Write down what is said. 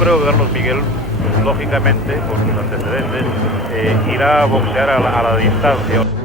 creo que Carlos Miguel, lógicamente, por sus antecedentes, irá a boxear a la distancia.